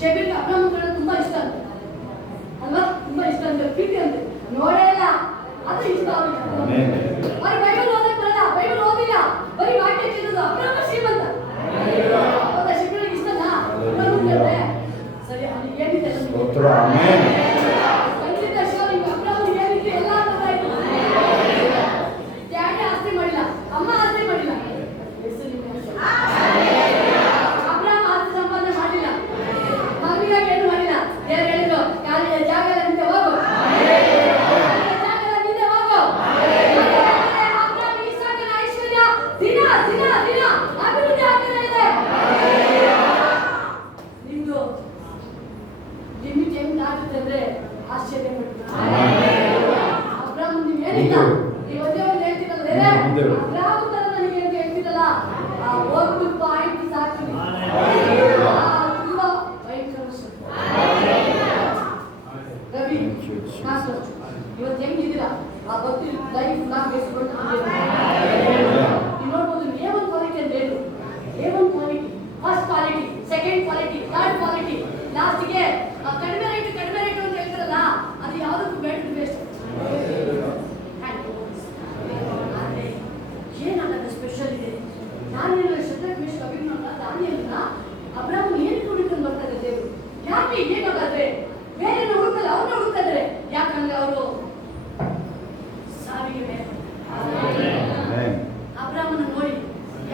ಶೇಬಿಲ್ ಅಬ್ರಾಹ್ಮಣ ತುಂಬಾ ಇಷ್ಟ ಅಂತ ಅಲ್ವಾ, ತುಂಬಾ ಇಷ್ಟ ಅಂತ ಪ್ರೀತಿ ಅಂತ ನೋಡೇ ಇಲ್ಲ, ಅದು ಇಷ್ಟ ಅವ್ರಿಗೆ. ಬೈಬಲ್ ಓದಕ್ ಬರಲ್ಲ, ಬೈಬಲ್ ಓದಿಲ್ಲ, ಬರೀ ವಾಕ್ಯ ಕೇಳೋದು. ಅಬ್ರಾಹ್ಮ ಶ್ರೀಮಂತ, ಹೌದಾ? ಶೇಬಿಲ್ಗೆ ಇಷ್ಟನಾ? ಸರಿ, ಅವನಿಗೆ ಏನಿದೆ ಖಂಡಿತ ಶೋರ್. ಈಗ ಅಬ್ರಾಹ್ಮನಿಗೆ ಏನಿದೆ ಎಲ್ಲ ಗೊತ್ತಾಯ್ತು. ಡ್ಯಾಡಿ ಆಸ್ತಿ ಮಾಡಿಲ್ಲ, ಅಮ್ಮ ಆಸ್ತಿ ಮಾಡಿಲ್ಲ, ಅಬ್ರಾಹ್ಮ ಆಸ್ತಿ ಸಂಪಾದನೆ ಮಾಡಿಲ್ಲ, ಮಗನಿಗಾಗಿ ಏನು ಮಾಡಿಲ್ಲ. ದೇವ್ರು ಹೇಳಿದ್ರು, ಜಾಗ ಎಲ್ಲ ನಿಂತೆ ಹೋಗು, ಜಾಗ ಎಲ್ಲ ನಿಂತೆ ಹೋಗು. ಅಬ್ರಾಹ್ಮ ಇಸಾಕನ ಐಶ್ವರ್ಯ ದಿನ ದಿನ ದಿನ ಅಭಿವೃದ್ಧಿ ಆಗ್ತಾನೆ ಇದೆ. ನಿಮ್ದು ಲಿಮಿಟ್ ಹೆಂಗ್ ಆಗುತ್ತಂದ್ರೆ ಆಶ್ಚರ್ಯ ಪಡ್ತೀನಿ. ಅಬ್ರಾಹ್ಮ ನೀವು ಏನಿಲ್ಲ, ನೀವು ಒಂದೇ ಒಂದು ಹೇಳ್ತೀರಲ್ಲ, ಅಬ್ರಾಹ್ಮ ತರ ನನಗೆ ಅಂತ ಹೇಳ್ತೀರಲ್ಲ, ಆ ಒಂದು ಪಾಯಿಂಟ್ ಸಾಕು. ತುಂಬಾ ಭಯಂಕರ ರವಿ ಮಾಸ್ಟರ್ ಇವತ್ತು ಹೆಂಗಿದ್ದೀರಾ? ಆ ಭಕ್ತಿ ಲೈಫ್ ಲಾಂಗ್ ಬೇಸ್ಕೊಂಡು ನೀವು ನೋಡ್ಬೋದು. A1 ಕ್ವಾಲಿಟಿ ಅಂತ ಹೇಳು, A1 quality, first quality, second quality, third quality, ಲಾಸ್ಟ್ಗೆ ಕಡಿಮೆ ರೇಟ್ ಅಂತ ಹೇಳ್ತಾರಲ್ಲ, ಅದು ಯಾವುದಕ್ಕೂ ಬೇಡ ಬೇಸ್ಟ್. ಏನಾಗದು ಸ್ಪೆಷಲ್ ಇದೆ? ದಾನಿಯೇಲ, ಶದ್ರಕ್, ಮೇಷಕ್, ಅಬೇದ್ನೆಗೋನ, ದಾನಿಯೇಲನ ಅಬ್ರಾಹ್ಮ ಏನು ಹುಡುಕೊಂಡು ಬರ್ತಾ ಇದೆ ದೇವರು? ಯಾಕೆ ಏನಾಗಾದ್ರೆ ಬೇರೆ ಹುಡುಕಲ್ಲ, ಅವ್ರನ್ನ ಹುಡುಕಿದ್ರೆ? ಯಾಕಂದ್ರೆ ಅವರು ಸಾವಿಗೆ ಬೇರೆ. ಅಬ್ರಾಹ್ಮನ ನೋಡಿ,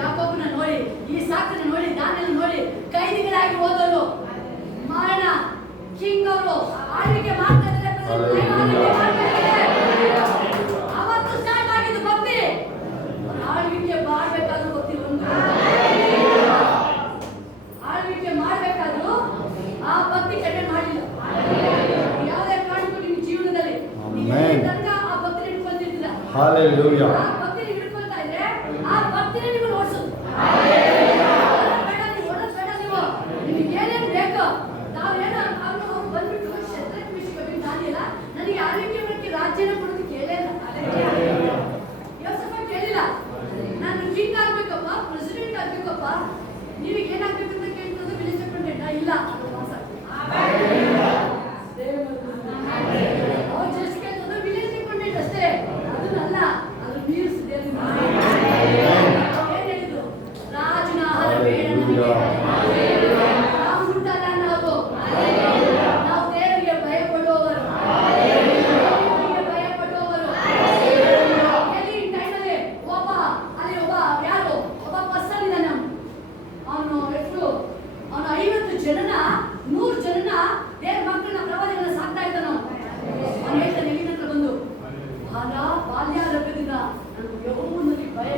ಯಾಕೋಬನ ನೋಡಿ, ಈ ಸಾಕನ ನೋಡಿ, ದಾನಿಯೇಲ ನೋಡಿ, ಕೈದಿಗಳಾಗಿ ಹೋದವರು, ಮಾರಣ ಕಿಂಗ್ ಅವರು ಆಳ್ವಿಕೆ ಮಾಡ್ತಾ ಇದ್ದಾರೆ. ಅವತ್ತು ಸ್ಟಾರ್ಟ್ ಆಗಿದ್ದು ಭಕ್ತಿ. ಆಳ್ವಿಕೆ ಮಾಡಬೇಕಾದ್ರೂ ಭಕ್ತಿ ಒಂದು, ಆಳ್ವಿಕೆ ಮಾಡಬೇಕಾದ್ರೂ ಆ ಭಕ್ತಿ ಕಡಿಮೆ ಮಾಡಿಲ್ಲ. ಯಾವುದೇ ಕಾರಣಕ್ಕೂ ನಿಮ್ಮ ಜೀವನದಲ್ಲಿ ತನಕ ಆ ಭಕ್ತಿ ಹಿಡ್ಕೊಳ್ತಿದ್ದೀರಾ, ಆ ಭಕ್ತಿ ಹಿಡ್ಕೊಳ್ತಾ ಇದ್ರೆ ಆ ಭಕ್ತಿನೇ ನಿಮ್ಮನ್ನು ಓಡಿಸೋದು. ನಿಮಗೆ ಏನೇನು ಬೇಕೋ ನಾವೇನು ಅವ್ರು ಬಂದ್ಬಿಟ್ಟು ಶದ್ರಕ್, ಮೇಷಕ್, ಅಬೇದ್ನೆಗೋನ, ದಾನಿಯೇಲ ನನಗೆ ಆಳ್ವಿಕೆ ಮಾಡಕ್ಕೆ ರಾಜ್ಯನ ಕೊಡೋದು ಕೇಳಿಲ್ಲ, ಯೋಸೇಫ ಕೇಳಿಲ್ಲ. ನಾನು ಕಿಂಗ್ ಆಗ್ಬೇಕಪ್ಪ, ಪ್ರೆಸಿಡೆಂಟ್ ಆಗ್ಬೇಕಪ್ಪ, ನಿಮಗೆ ಏನಾಗ್ಬೇಕಂತ ಕೇಳ್ತದೆ ವಿಲೇಜ್ ಅಕೌಂಟೆಂಟ್ ಇಲ್ಲ, ಅದು ಮೋಸ. ಅವ್ರು ಜಸ್ಟ್ ಕೇಳ್ತದೆ ವಿಲೇಜ್ ಅಕೌಂಟೆಂಟ್ ಅಷ್ಟೇ, ಅದನ್ನಲ್ಲ, ಅದು ಮೀರ್ಸ್ ದೇವ್ರು. ಏನ್ ಹೇಳಿದ್ರು? ರಾಜನ ಆಹಾರ ಬೇಡ ನಮಗೆ, ನಾವು ಹುಟ್ಟಲ್ಲ, ನಾವು ದೇವರಿಗೆ ಭಯ ಪಡುವವರು, ದೇವರಿಗೆ ಭಯ ಪಡುವವರು. ಎಲ್ಲಿ ಟೈಮಲ್ಲಿ ಒಬ್ಬ ಯಾರು ಒಬ್ಬ ಪರ್ಸನ್ ಇದ್ದಾನೆ, ಅವನು ಎಷ್ಟು, ಅವನು 50 ಜನನ 100 ಜನನ ದೇವ್ರ ಮಕ್ಕಳನ್ನ ಪ್ರವಾದಿಗಳನ್ನ ಸಾಕ್ತಾ ಇದ್ದಾನ. ಅವನು ಹೇಳ್ತಾನೆ ಎಲ್ಲಿನ ಹತ್ರ ಬಂದು, ಬಾಲ್ಯಾರಭ್ಯದಿಂದ ನನಗೆ ಯೆಹೋವನಲ್ಲಿ ಭಯ.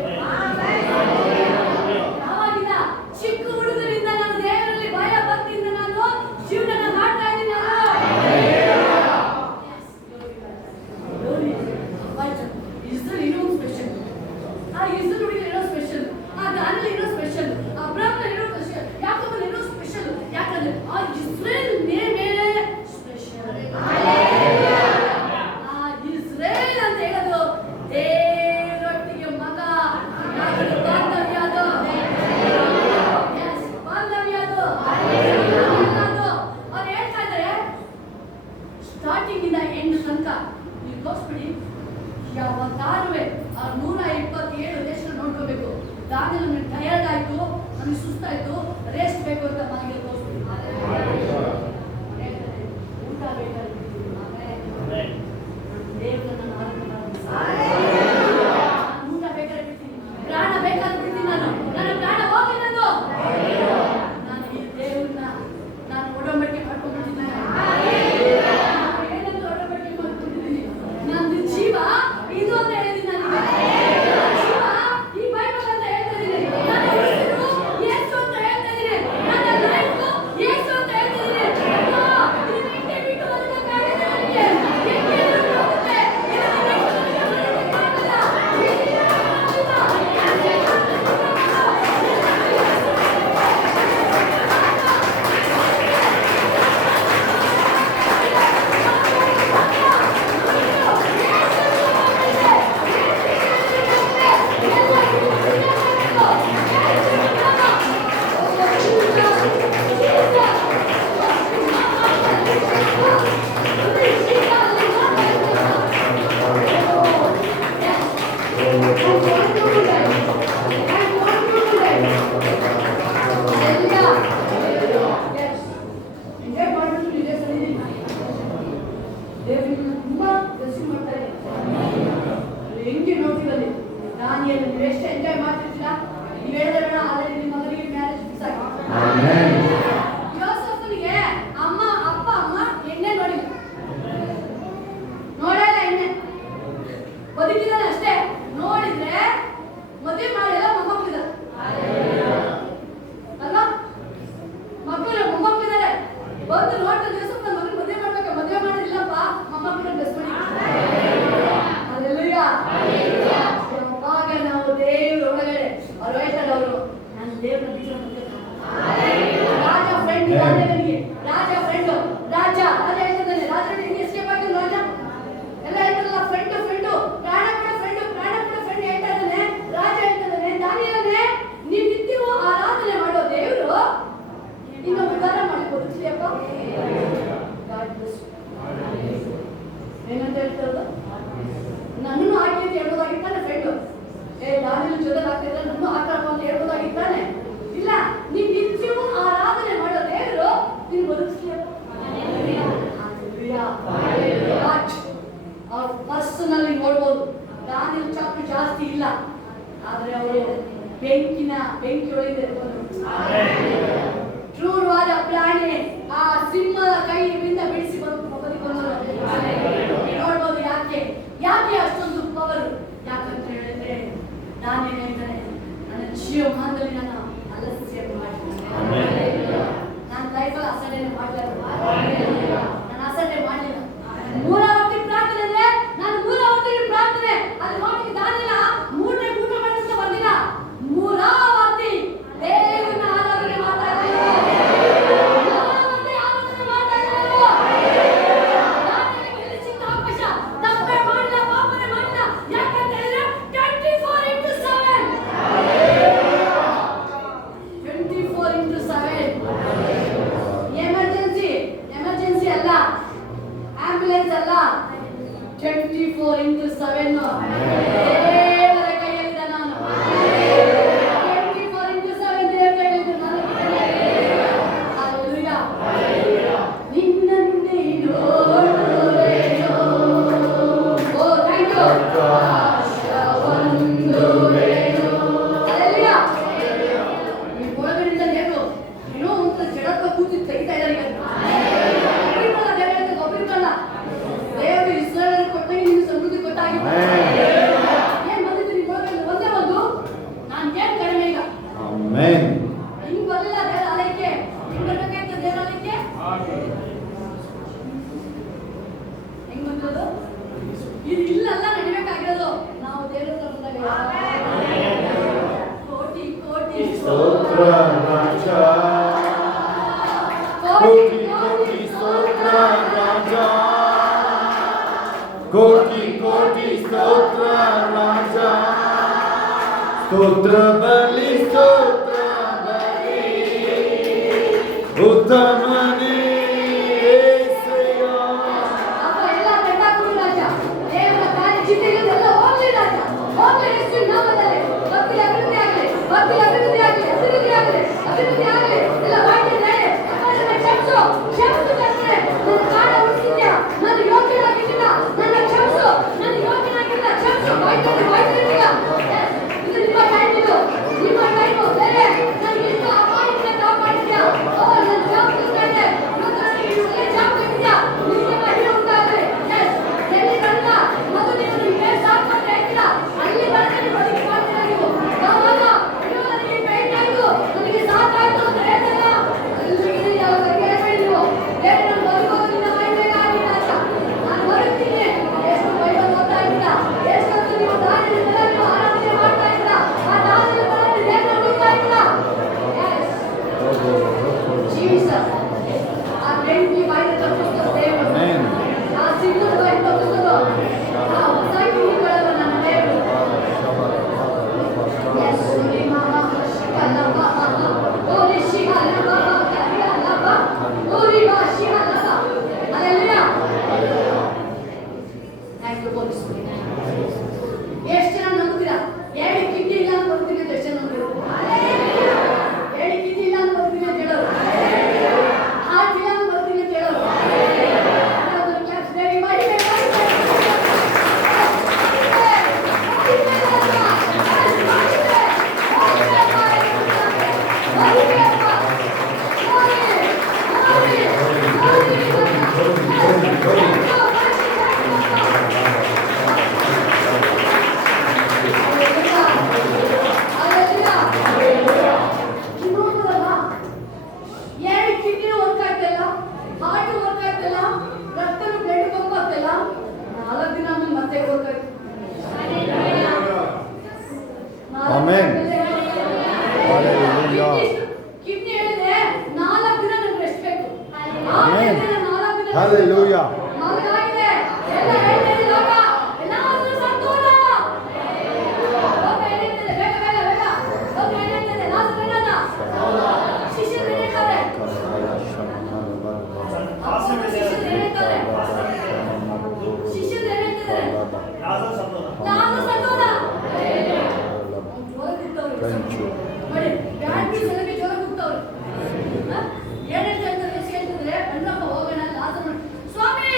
ಯಾವಾಗಿಂದ? ಚಿಕ್ಕ ಹುಡುಗರಿಂದ ನಾನು ದೇವರಲ್ಲಿ ಭಯ ಭಕ್ತಿಯಿಂದ ನಾನು ಜೀವನ ಮಾಡ್ತಾ ಇದ್ದೀನಿ. ಇಸ್ರೇಲ್ ಏನೋ ಸ್ಪೆಷಲ್, ಆ ಇಸ್ರೇಲ್ ಹುಡುಗಿ ಏನೋ ಸ್ಪೆಷಲ್, ಆ ದಾನಿಯೇಲ ಏನೋ ಸ್ಪೆಷಲ್, ಅಬ್ರಾಹ್ಮ ಏನೋ ಸ್ಪೆಷಲ್, ಯಾಕೋಬ ಏನೋ ಸ್ಪೆಷಲ್. ಯಾಕಂದ್ರೆ ಆ ಇಸ್ರೇಲ್ ಮೇಲೆ ಸ್ಪೆಷಲ್. ಆ ಇಸ್ರೇಲ್ ಅಂತ ಹೇಳೋದು ದೇವರೊಟ್ಟಿಗೆ ಮಗ ಬಾಂಧವ್ಯ, ಅದು ಬಾಂಧವ್ಯ, ಅದು ಅವ್ರು ಹೇಳ್ತಾ ಇದ್ದಾರೆ. ಸ್ಟಾರ್ಟಿಂಗ್ ಇಂದ ಎಂಡ್ ತನಕ ನೀವು ತೋರಿಸ್ಬಿಡಿ, ಯಾವತ್ತಾರುವೆ ಆ 127 ದೇಶಗಳು ನೋಡ್ಕೋಬೇಕು. ದಾನಿಯೇಲ ನನಗೆ ಟಯರ್ಡ್ ಆಯ್ತು, ನನಗೆ ಸುಸ್ತಾಯ್ತು, ರೆಸ್ಟ್ ಬೇಕು ಅಂತ ಮನೆಗೆ ತೋರಿಸ್ಬಿಡಿ. ಊಟ ಬೇಕಾಗಿತ್ತು, ದೇವರನ್ನ ಊಟ ಬೇಕಾಗಿರ್ತೀನಿ, ಪ್ರಾಣ ಬೇಕಾಗ್ಬಿಡ್ತೀನಿ, ನನ್ನ ಪ್ರಾಣ ಹೋಗಿರೋದು. ನಾನು ಈ ದೇವ್ರನ್ನ ನಾನು ಒಡಂಬಡಿಕೆ ಮಾಡ್ಕೊಂಡ್ಬಿಟ್ಟಿದ್ದೀನಿ, ಏನಂತ ಒಡಂಬಡಿಕೆ ಮಾಡ್ಕೊಂಡಿದ್ದೀನಿ. ನಂದು ಜೀವ ಇದು ಅಂತ ಹೇಳಿದ್ದೀನಿ, ನನಗೆ ಜೀವ ಈ ಬೈಬಲ್ ಅಂತ ಹೇಳ್ತಾ ಇದ್ದೀನಿ, ನನ್ನ ಉಸಿರು ಯೇಸು ಅಂತ ಹೇಳ್ತಾ ಇದ್ದೀನಿ, ನನ್ನ ಲೈಫ್ ಯೇಸು ಅಂತ ಹೇಳ್ತಾ ಇದ್ದೀನಿ. ಹೆಂಗೆ ನೋಡ್ತೀವಲ್ಲಿ ದಾನಿಯಲ್ ನೀವು ಎಷ್ಟು ಎಂಜಾಯ್ ಮಾಡ್ತಿರ್ತೀರಾ? ನೀವು ಹೇಳಿದ್ರೆ ಬೇಡ, ಆಲ್ರೆಡಿ ನಿಮ್ಮ ಮಗನಿಗೆ ಮ್ಯಾರೇಜ್ ಫಿಕ್ಸ್ ಆಗಿದೆ. ಯೋಸೇಫನಿಗೆ ಅಮ್ಮ ಅಪ್ಪ ಅಮ್ಮ ಎಣ್ಣೆ ನೋಡಿಲ್ಲ, ನೋಡಲ್ಲ ಎಣ್ಣೆ, ಬದುಕಿದಾನೆ ಅಷ್ಟೇ. ನೋಡಿದ್ರೆ ಮದುವೆ ಮಾಡಿಲ್ಲ, ಮೊಮ್ಮಕ್ಕಳಿದ್ದಾರೆ ಅಲ್ವಾ? ಮಕ್ಕಳು ಮೊಮ್ಮಕ್ಕಳಿದ್ದಾರೆ. ಬಂದು ನೋಡ್ತಾ ಯೋಸೇಫ್ ನನ್ನ ಮಗನ ಮದುವೆ ಮಾಡ್ಬೇಕು, ಮದುವೆ ಮಾಡಿಲ್ಲಪ್ಪ, ಮೊಮ್ಮಕ್ಕಳನ್ನ ಬೆಸ್ಟ್ ಮಾಡಿ. ಯಾವಾಗ ನಾವು ದೇವ್ರ ಒಳಗಡೆ ಅವ್ರು ಹೇಳ್ತಾರೆ, ಅವರು ನಾನು ದೇವ್ರ ರಾಜ ಫ್ರೆಂಡ್ ಇದ್ದಾನೆ ನನಗೆ, ರಾಜ ಫ್ರೆಂಡ್, ರಾಜ ರಾಜ ಹೇಳ್ತಿದ್ದಾನೆ, ರಾಜ ಹೆಂಗೆ ಎಸ್ಕೇಪ್ ಆಯ್ತು ರಾಜ ಎಲ್ಲ ಹೇಳ್ತಾರಲ್ಲ, ಫ್ರೆಂಡ್ ಫ್ರೆಂಡು, ಪ್ರಾಣ ಕೂಡ ಫ್ರೆಂಡ್, ಪ್ರಾಣ ಕೂಡ ಫ್ರೆಂಡ್ ಹೇಳ್ತಾ ಇದ್ದಾನೆ. ರಾಜ ಹೇಳ್ತಿದ್ದಾನೆ, ದಾನಿಯೇಲನೇ ನೀವು ನಿತ್ಯವೂ ಆರಾಧನೆ ಮಾಡೋ ದೇವರು ಇನ್ನು ಉದ್ಧಾರ ಮಾಡಿ ಬದುಕಲಿಯಪ್ಪ. ಏನಂತ ಹೇಳ್ತಾರದು? ನನ್ನನ್ನು ಹಾಕಿ ಅಂತ ಹೇಳ್ಬೋದಾಗಿತ್ತಾನೆ ಫ್ರೆಂಡು. ದಾನಿಯೇಲನ ಜೊತೆ ಆಗ್ತಿದ್ರೆ ನನ್ನೂ ಹಾಕಪ್ಪ ಅಂತ ಹೇಳ್ಬೋದಾಗಿತ್ತಾನೆ. ಇಲ್ಲ, ನೀವು ನಿತ್ಯವೂ ಆರಾಧನೆ ಮಾಡೋ ದೇವರು ನೀನು ಬದುಕಿಸ್ಲಿಯಪ್ಪ. ಅವ್ರು ಪರ್ಸನಲ್ಲಿ ನೋಡ್ಬೋದು, ದಾನಿಯೇಲ್ ಚಾಪ್ಟರ್ ಜಾಸ್ತಿ ಇಲ್ಲ, ಆದ್ರೆ ಅವರು ಬೆಂಕಿ ಒಳಗಿದೆ. ಕ್ರೂರವಾದ ಪ್ರಾಣಿ ಆ ಸಿಂಹದ ಕೈಯಿಂದ ಬಿಡಿಸಿ ಬದುಕೊಂಡರು. ನೋಡ್ಬೋದು ಯಾಕೆ ಅಷ್ಟೊಂದು ಪವರ್? ಯಾಕಂತ ಹೇಳಿದ್ರೆ ದಾನಿಯೇಲ್ ಹೇಳ್ತಾನೆ, ನನ್ನ ಜೀವಮಾನದಲ್ಲಿ ನಾನು ಆಲಸ್ಯ ಮಾಡಿದ್ದೇನೆ, ನನ್ನ ಲೈಫಲ್ಲಿ ಅಸಡ್ಡೆ ಮಾಡಲಿಲ್ಲ, ನಾನು ಅಸಡ್ಡೆ ಮಾಡಲಿಲ್ಲ. ಮೂರಾವರ್ತಿ ಪ್ರಾರ್ಥನೆ ಅಂದ್ರೆ ನಾನು ಮೂರಾವರ್ತಿ ಪ್ರಾರ್ಥನೆ ಅದು ನೋಡಿ ದಾನಿಯೇಲ ಮೂರನೇ ಊಟ ಮಾಡಿದಂತ ಬಂದಿಲ್ಲ, ಮೂರಾವರ್ತಿ ದೇವರನ್ನ ಆರಾಧನೆ ಮಾಡ್ತಾ ಇದ್ದಾರೆ. ಎಮರ್ಜೆನ್ಸಿ ಅಲ್ಲ, ಆಂಬ್ಯುಲೆನ್ಸ್ ಅಲ್ಲ, 24x7 ದೇವರ ಕೈಯಲ್ಲಿದೆ. ನಾನು 24x7 ದೇವರ ಕೈಯಲ್ಲಿದೆ. ಹಲ್ಲೆಲೂಯಾ. ನಿನ್ನನ್ನೇ ನೋಡುವೆನು. ಓ ಥ್ಯಾಂಕ್ ಯು. ಆಶಾವಂದುವೆನು. ಹಲ್ಲೆಲೂಯಾ. ಈ ಒಳಗಡೆಯಿಂದ ದೇವರು ಏನೋ ಒಂದು ಜಡತ್ವ ಕೂತಿ ತೆಗಿತಾ ಇದ್ದಾರೆ. ದೇವರು ಇಸ್ರಾಯೇಲ್ ಕೊಟ್ಟಾಗ ನಿಮಗೆ ಸಮೃದ್ಧಿ ಕೊಟ್ಟಾಗಿತ್ತು. ಏನ್ ಬಂದಿತ್ತು ನಿಮ್ಮ ಒಳಗಡೆ? ಒಂದೇ ಒಂದು, ನಾನು ಏನ್ ಕಡಿಮೆ ಈಗ ಹಿಂಗ್ ಬರಲಿಲ್ಲ ದೇವಾಲಯಕ್ಕೆ, ಹಿಂಗ್ ಬರ್ಬೇಕಾಯ್ತು ದೇವಾಲಯಕ್ಕೆ. ಹೆಂಗ್ ಬಂದದು? ಇದು ಇಲ್ಲೆಲ್ಲ ನಡಿಬೇಕಾಗಿರೋದು ನಾವು ದೇವರ ಹತ್ರ ಬಂದಾಗ. ಕೋಟಿ ಕೋಟಿ ಸ್ತೋತ್ರ ರಾಜ, ಕೋಟಿ ಕೋಟಿ ಸ್ತೋತ್ರ ರಾಜ, ಕೋಟಿ ಕೋಟಿ ಸ್ತೋತ್ರ ರಾಜ, ಸ್ತೋತ್ರ ಬಲಿ ಸ್ತೋತ್ರ ಬಲಿ, ಉತ್ತಮನೇ యేసయ్య. ಅಪ್ಪ ಎಲ್ಲ ಬೆಟ್ಟಾಕುಡಿ ರಾಜ, ದೇವರ ಕಾರ್ಯ ಚಿಂತೆಗಳೆಲ್ಲ ಹೋಗ್ಲಿ ರಾಜ, ಹೋಗ್ಲಿ ಯೇಸು ನಾಮದಲ್ಲಿ. ಭಕ್ತಿ ಅಭಿವೃದ್ಧಿ ಆಗಲಿ, ಭಕ್ತಿ ಅಭಿವೃದ್ಧಿ ಆಗಲಿ, ಅಭಿವೃದ್ಧಿ ಆಗಲಿ, ಅಭಿವೃದ್ಧಿ ಆಗಲಿ. ಎಲ್ಲ ಬಾಯ್ತಿದ್ರೆ ಅಪ್ಪನ ಕ್ಷಮಿಸು, ಕ್ಷಮಿಸು ಕರ್ತನೇ. ನನ್ನ ಕಾಲ ಉಳಿಸಿದ್ಯಾ, ನಾನು ಯೋಗ್ಯನಾಗಿದ್ದಿಲ್ಲ, ನನ್ನ ಕ್ಷಮಿಸು, ನಾನು ಯೋಗ್ಯನಾಗಿಲ್ಲ, ಕ್ಷಮಿಸು. ಬಾಯ್ತಿರ್ತೀಗ ಇದು ನಿಮ್ಮ ಟೈಮ್, ಇದು ನಿಮ್ಮ ಟೈಮು. ಬೇರೆ ನನಗೆ ಎಷ್ಟು ಅಪಾಯದಿಂದ ಕಾಪಾಡಿದ್ಯಾ. ಓ ನನ್ನ ಜಾಬ್ ಸಿಗ್ತೈತೆ, ಇವತ್ತು ನನಗೆ ಒಳ್ಳೆ ಜಾಬ್ ಸಿಗ್ತಿದ್ಯಾ, ನಿಮಗೆ ಮಹಿಮೆ ಉಂಟಾಗಲಿ. ಎಲ್ಲಿ ಬಂದ ಮಗು ನೀವು ನಿಮಗೆ ಸಾಕಂತ ಹೇಳ್ತೀರಾ, ಅಲ್ಲಿ ಬಂದ್ರೆ ನೀವು ಅದಕ್ಕೆ ಮಾಡ್ತೀರಾ. ನೀವು ಯಾವಾಗ ಅಯ್ಯೋ ನನಗೆ ಪೇಟ್ ಆಯ್ತು, ನನಗೆ ಸಾಕಾಯ್ತು ಅಂತ ಹೇಳ್ತಾರ, ಅಲ್ಲಿ ಯಾವಾಗ ಕೇಳಬೇಡಿ ನೀವು. ಬೇರೆ ನಾನು ಬದುಕೋದು ನಿನ್ನ ಮಹಿಮೆಗಾಗಿ ರಾಜ, ನಾನು ಬರುತ್ತೀನಿ. ಎಷ್ಟು ಬೈಬಲ್ ಓದ್ತಾ ಇದ್ದೀರಾ, ಎಷ್ಟು ನೀವು ದಾರಿ ಆಮೆನ್. Hallelujah. ಕಿಡ್ನಿ ಹೇಳಿದೆ 4 ದಿನ ನನಗೆ ರೆಸ್ಟ್ ಬೇಕು. ಆಮೆನ್. 4 ದಿನ Hallelujah. ಮಲಗಾಗಿದೆ. ಎಲ್ಲ ಹೇಳ್ತಿದೆ ಲೋಕ. ಎಲ್ಲಾದ್ರೂ ಸಂತೋಷ. ಲೋಕ ಹೇಳ್ತಿದೆ ಬೇಗ ಬೇಗ ಬೇಗ. ಲೋಕ ಹೇಳ್ತಿದೆ ಲಾಸ್ಟ್ ಬೇಡನ. ಶಿಷ್ಯರು ಹೇಳ್ತಾರೆ. ಶಿಷ್ಯರು ಹೇಳ್ತಾರೆ. ಶಿಷ್ಯರು ಹೇಳ್ತಿದ್ದಾರೆ. ಲಾಸ್ಟ್ ಸಂತೋಷ. Thank you. ನೋಡಿ ಬ್ಯಾಡ್ ಪೀಸ್ ಎಲ್ಲ ಜೋರ ಕೂಗ್ತಾವ್ರೆ. ಏನ್ ಹೇಳ್ತಾರೆ ಎಷ್ಟು ಹೇಳ್ತಿದ್ರೆ ಅಣ್ಣಪ್ಪ ಹೋಗೋಣ ಲಾಸರ್ ಸ್ವಾಮಿ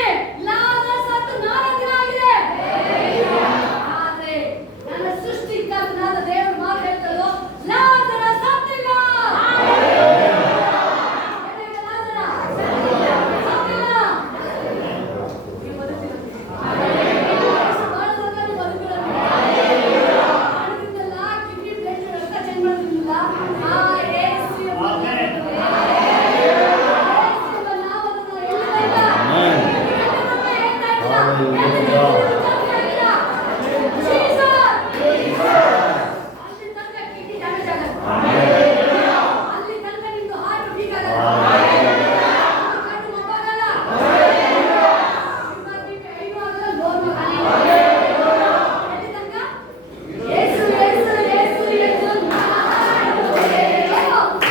ಲಾಸರ್ ಸತ್ತು 4 ದಿನ ಆಗಿದೆ. ಆದ್ರೆ ನನ್ನ ಸೃಷ್ಟಿಕರ್ತನಾದ ದೇವರು ಮಾತು ಹೇಳ್ತಾರೋ ಲಾಸರ ಸತ್ತಿಲ್ಲ. ಏನಿಗೆ ಲಾಸರ ಸತ್ತಿಲ್ಲ. ನೀವು ಬದುಕಿದ್ದೀರಿ. ಬಹಳ ಸಂಗತಿ ಬದುಕಿದ್ದೀರಿ. ಮಾಡಿದ್ದೆಲ್ಲ ಕಿಡ್ನಿ ಬ್ಲಡ್ ರಕ್ತ ಚೇಂಜ್ ಮಾಡ್ತಿದ್ದಿಲ್ಲ.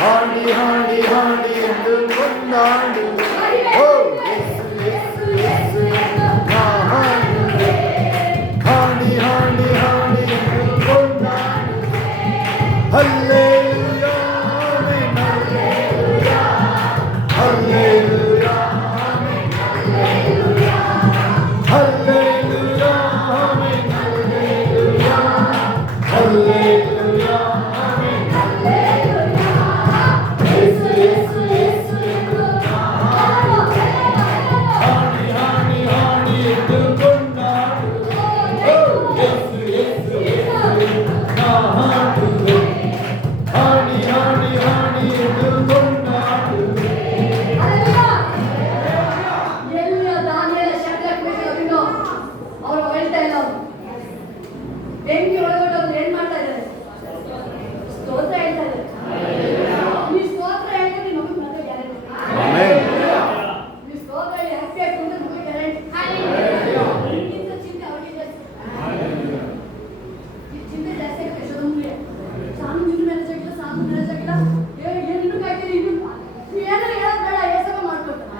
ಹಾಡಿ ಹಾಡಿ ಹಾಡಿ ಎಂದು ಕೊಂಡಾಡು. ಓ ಯೇಸು ಯೇಸು ಯೇಸು ಎಂದು ನಾ ಹಾಡುವೆ. ಹಾಡಿ ಹಾಡಿ ಹಾಡಿ ಎಂದು ಕೊಂಡಾಡು. Hallelujah amen hallelujah hallelujah amen hallelujah hallelujah amen hallelujah hallelujah amen ಯೇಸು ಯೇಸು ಯೇಸು ಎಂದು ನಾ ಹಾಡಿ ಹಾಡಿ ಹಾಡಿ ಎಂದು ಕೊಂಡಾಡು. ಓ ಯೇಸು ಯೇಸು ಯೇಸು ಎಂದು ನಾ ಹಾಡುವೆ. ಹಾಡಿ ಹಾಡಿ ಹಾಡಿ ಎಂದು ಕೊಂಡಾಡುವೆ. ಎಲ್ಲ ದಾನಿಯೇಲ ಶದ್ರಕ್ ಮೇಷಕ್ ಅಬೇದ್ನೆಗೋ ಅವರು ಹೇಳ್ತಾ ಇಲ್ಲ. ಬೆಂಕಿ ಒಳಗಡೆ ಅವ್ರು ಏನ್ ಮಾಡ್ತಾ ಇದ್ದಾರೆ? ಸ್ತೋತ್ರ ಹೇಳ್ತಾ ಇದ್ದಾರೆ. ನೀವು ಸ್ತೋತ್ರ ಹೇಳಿದ್ರೆ ನಮಗೆ ಮತ್ತೆ ಗ್ಯಾರಂಟಿ. ಆಮೆನ್. ನೀವು ಸ್ತೋತ್ರ ಹೇಳಿ ಹ್ಯಾಪಿ ಆಗಿ ಕುಂತ್ರೆ ನಮಗೆ ಗ್ಯಾರಂಟಿ. ನಿಮ್ಗಿಂತ ಚಿಂತೆ ಅವ್ರಿಗೆ ಜಾಸ್ತಿ. ಈ ಚಿಂತೆ ಜಾಸ್ತಿ ಆಗುತ್ತೆ ಯಶೋದಮ್ಮನಿಗೆ. ಸಾನು ನಿನ್ನ ಮೇಲೆ ಜಾಗಿಲ್ಲ, ಸಾನು ಮೇಲೆ ಜಾಗಿಲ್ಲ. ಏನು ಇನ್ನೂ ಕಾಯ್ತೀರಿ ಇನ್ನೂ ನೀವು ಏನಾರು ಹೇಳೋದು ಬೇಡ ಏಸಪ್ಪ ಮಾಡ್ಕೊಳ್ತಾರೆ.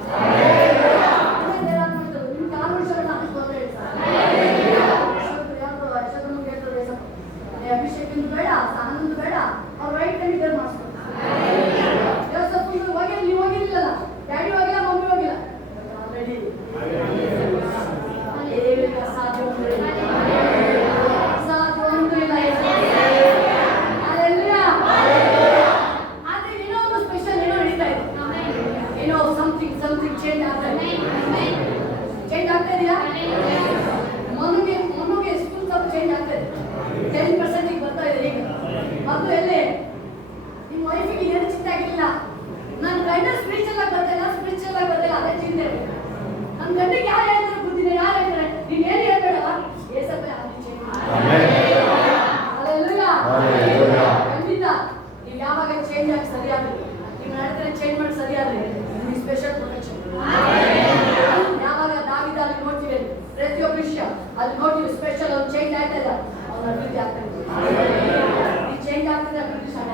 ನಿಮ್ಮ ಕಾಲು ಉಳಿಸೋಣ ಅಂತ ಸ್ತೋತ್ರ ಹೇಳ್ತಾರೆ. ಯಶೋದಮ್ಮಗೆ ಹೇಳ್ತಾರೆ ಏಸಪ್ಪ ಅಭಿಷೇಕಂದು ಬೇಡ ಸಾನಂದು ಬೇಡ ಅವ್ರು ರೈಟ್ ಟೈಮಿಗೆ ಮಾಡಿಸ್ಕೊಡ್ತಾರೆ. ಯೋಸಪ್ಪಂದು ಹೋಗಿ ನೀವು ಹೋಗಿರ್ಲಿಲ್ಲ, ಡ್ಯಾಡಿ ಹೋಗಿಲ್ಲ, ಮಮ್ಮಿ ಹೋಗಿಲ್ಲ. ಆಲ್ರೆಡಿ ಅಲ್ಲೇನು ಸಾಧ್ಯ ಒಂದು ಇಲ್ಲ. ಸಾಧ್ಯ ಒಂದು ಇಲ್ಲ. Hallelujah. ಆದ್ರೆ ಏನೋ ಒಂದು ಸ್ಪೆಷಲ್ ಏನೋ ನಡೀತಾ ಇದೆ. ಏನೋ ಸಮಥಿಂಗ್ ಚೇಂಜ್ ಆಗ್ತಾ ಇದೆ. ಚೇಂಜ್ ಆಗ್ತಾ ಇದೆಯಾ? ಮನುಗೆ ಸ್ಕೂಲ್ ಸ್ವಲ್ಪ ಚೇಂಜ್ ಆಗ್ತಾ ಇದೆ. 10% ಬರ್ತಾ ಇದೆ ಈಗ. ಮೊದಲು ಎಲ್ಲೇ ನಿಮ್ಮ ವೈಫಿಗೆ ಏನು ಚಿಂತೆ ಆಗಿಲ್ಲ. ನನ್ನ ಗಂಡ ಸ್ಪಿರಿಚುವಲ್ ಆಗಿ ಬರ್ತಿಲ್ಲ, ಅದೇ ಚಿಂತೆ. ನನ್ನ ಗಂಡಿಗೆ ಯಾರು ಹೇಳ್ತಾರೆ ಬುದ್ಧಿನ ಯಾರು ಹೇಳ್ತಾರೆ ನೀನು ಏನು ಹೇಳ್ಬೇಡವ ಏಸಪ್ಪ ಖಂಡಿತ ನೀವು ಯಾವಾಗ ಚೇಂಜ್ ಆಗಿ ಸರಿಯಾದ್ರೆ ನಿಮ್ಮ ನಡತೆ ಚೇಂಜ್ ಮಾಡಿ ಸರಿಯಾದ್ರೆ ನಿಮಗೆ ಸ್ಪೆಷಲ್ ಪ್ರೊಟೆಕ್ಷನ್. ಯಾವಾಗ ನಾವಿದ ಅಲ್ಲಿ ನೋಡ್ತೀವಿ ಪ್ರತಿಯೊಬ್ಬ ವಿಷಯ ಅಲ್ಲಿ ನೋಡ್ತೀವಿ ಸ್ಪೆಷಲ್ ಅವ್ರು ಚೇಂಜ್ ಆಯ್ತಾ ಇಲ್ಲ ಅವ್ನ ಅಭಿವೃದ್ಧಿ ಆಗ್ತಾ ಇದೆ. ಈ ಚೇಂಜ್ ಆಗ್ತದೆ ಅಭಿವೃದ್ಧಿ ಸ್ಟಾರ್ಟ್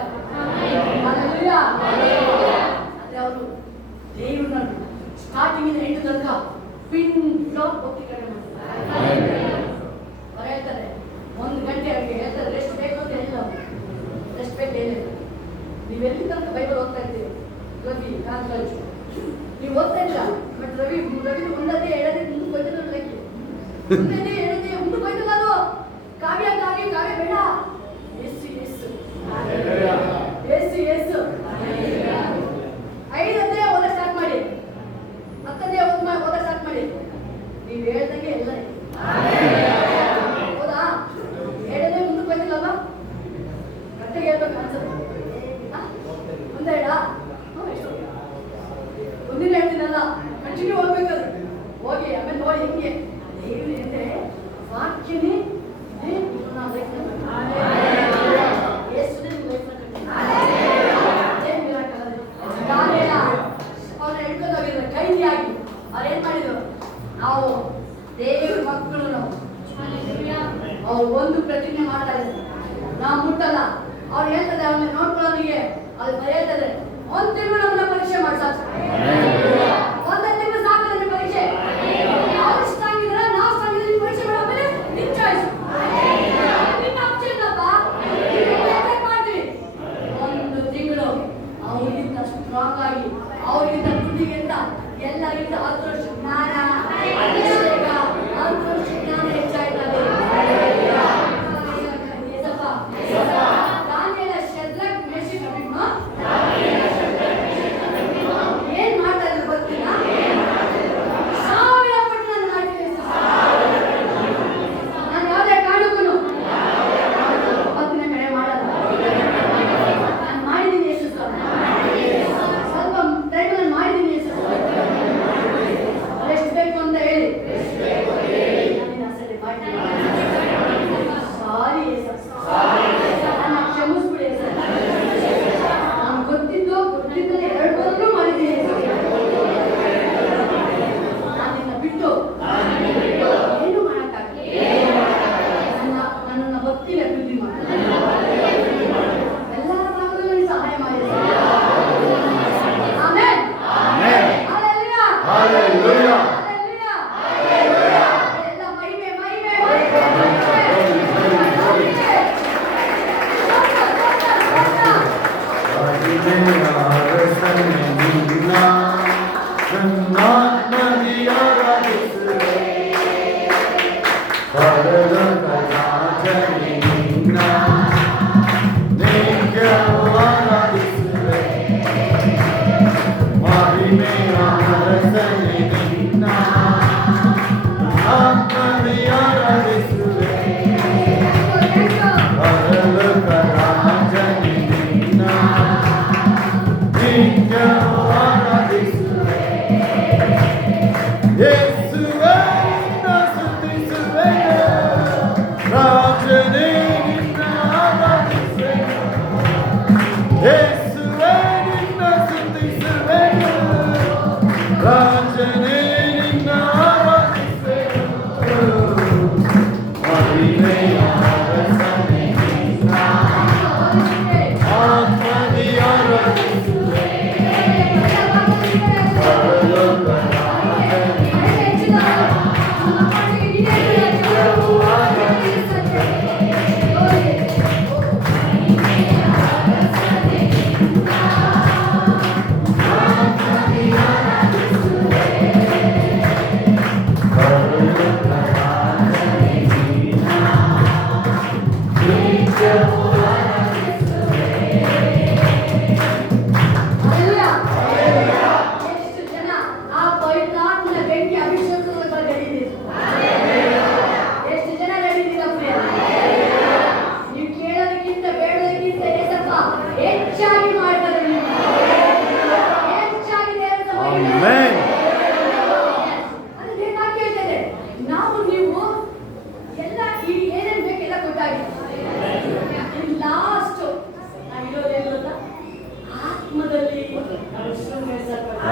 ಆಗ್ತದೆ. ಅದೇ ಅವರು ದೇವ್ರನ್ನ ಸ್ಟಾರ್ಟಿಂಗ್ ಇಂದ ಎಂಟು ತನಕ ಪಿನ್ ಡ್ರಾಪ್ ಹೋಗಿ ಕಡಿಮೆ ಮಾಡ್ತಾರೆ. ಅವ್ರು ಹೇಳ್ತಾರೆ 1 ಗಂಟೆ ಅವ್ರಿಗೆ ಹೇಳ್ತಾರೆ ರೆಸ್ಟ್ ಬೇಕು ಅಂತ ಹೇಳಿಲ್ಲ. ರೆಸ್ಟ್ ಬೇಕು ಹೇಳಿಲ್ಲ. ನೀವೆಲ್ಲಿ ತನಕ ಬೈಬಲ್ ಓದ್ತಾ ಇರ್ತೀವಿ ರವಿ ಕಾಂತರಾಜು ನೀವು ಓದ್ತಾ ಇಲ್ಲ. ಬಟ್ ರವಿ ಒಂದದೇ ಹೇಳದೆ ಮುಂದೆ ಬೈದಲ್ಲ ಮುಂದೆ ಹೇಳಿದೆ ಮುಂದೆ ಬೈದಲ್ಲ ಅದು ಕಾವ್ಯ ಬೇಡ. ಎಸ್ 5 ಅಧ್ಯಾಯ ಓದ ಸ್ಟಾರ್ಟ್ ಮಾಡಿ, 10 ಅಧ್ಯಾಯ ಓದ ಸ್ಟಾರ್ಟ್ ಮಾಡಿ. ನೀವು ಹೇಳ್ದಂಗೆ ಎಲ್ಲ ಹೌದಾ? ಹೇಳದೆ ಮುಂದಕ್ಕೆ ಬಂದಿಲ್ಲಲ್ವಾ? ಕರೆಕ್ಟಾಗಿ ಹೇಳ್ಬೇಕು ಅನ್ಸುತ್ತೆ. ಒಂದೇ ಹೇಳ ಒಂದಿನ ಹೇಳ್ತೀನಲ್ಲ ಕಂಟಿನ್ಯೂ ಹೋಗ್ಬೇಕಾದ್ರೆ ಹೋಗಿ ಆಮೇಲೆ ನೋಡಿ ಹೆಂಗೆ ದೇವ್ರು ಅಂದ್ರೆ ವಾಕ್ಯನೇ ನಾವು ಅವ್ರು ಒಂದು ಪ್ರತಿಜ್ಞೆ ಮಾಡ್ತಾ ಇದ್ದಾರೆ, ನಾವು ಮುಟ್ಟಲ್ಲ. ಅವ್ರು ಹೇಳ್ತಾರೆ ಅವನ್ನ ನೋಡ್ಕೊಳ್ಳೋದಿಗೆ ಅಲ್ಲಿ ಬರೆಯುತ್ತದೆ, 1 ತಿಂಗಳು ನಮ್ಮನ್ನ ಪರೀಕ್ಷೆ ಮಾಡ್ಸಾಕು. 1 ತಿಂಗಳು ಸಾಕು ನನ್ನ ಪರೀಕ್ಷೆ. ಅವ್ರು ಸ್ಟ್ರಾಂಗ್ ಇದ್ದಾರೆ, ನಾವು ಸ್ಟ್ರಾಂಗ್ ಇದ್ದೀವಿ, ಪರೀಕ್ಷೆ ಮಾಡೋ ಮೇಲೆ ನಿಮ್ ಚಾಯ್ಸ್. ನಿನ್ನ ಆಪ್ಷನ್ ಅಪ್ಪ, ಮಾಡ್ತೀವಿ. 1 ತಿಂಗಳು ಅವ್ರಿಗಿಂತ ಸ್ಟ್ರಾಂಗ್ ಆಗಿ, ಅವ್ರಿಗಿಂತ ಬುದ್ಧಿಗಿಂತ ಎಲ್ಲರಿಗಿಂತ 10 ವರ್ಷ ಜ್ಞಾನ, 10 ವರ್ಷ ಜ್ಞಾನ ಹೆಚ್ಚಾಯ್ತದೆ. ದಾನಿಯೇಲ, ಶದ್ರಕ್, ಮೇಷಕ್, ಅಬೇದ್ನೆಗೋ ಏನ್ ಮಾಡ್ತಾ ಇದ್ರು ಗೊತ್ತಿಲ್ಲ? 1000 ಪಟ್ಟು ನಾನು ಮಾಡ್ತೀನಿ. ನಾನು ಯಾವುದೇ ಕಾರಣಕ್ಕೂ ಭಕ್ತಿನ ಕಡೆ ಮಾಡಲ್ಲ. ನಾನು ಮಾಡಿದ್ದೀನಿ ಎಷ್ಟು ಸ್ವಲ್ಪ ಟೈಮ್ ನಾನು ಮಾಡಿದ್ದೀನಿ ಎಷ್ಟು ಬೇಕು ಅಂತ ಹೇಳಿ ಸಾರಿ ನನ್ನ ಕ್ಷಮಿಸ್ಬಿಡಿ ಸರ್. ನಾನು ಗೊತ್ತಿದ್ದಲ್ಲೇ ಹೇಳ್ಕೊಂಡ್ರು ಮಾಡಿದ್ದೀನಿ. ನಾನು ನಿನ್ನ ಬಿಟ್ಟು ಏನು ಮಾಡೋಕ್ಕಾಗಲ್ಲ. ನನ್ನನ್ನು ಭಕ್ತಿಗೆ ಅಭಿವೃದ್ಧಿ ಮಾಡಿ ಎಲ್ಲ ಭಾಗದಲ್ಲೂ ಸಹಾಯ ಮಾಡಿ. ಆಮೆನ್. ಹಲ್ಲೆಲೂಯಾ. Hallelujah. ಎಲ್ಲ ಮಹಿಮೆ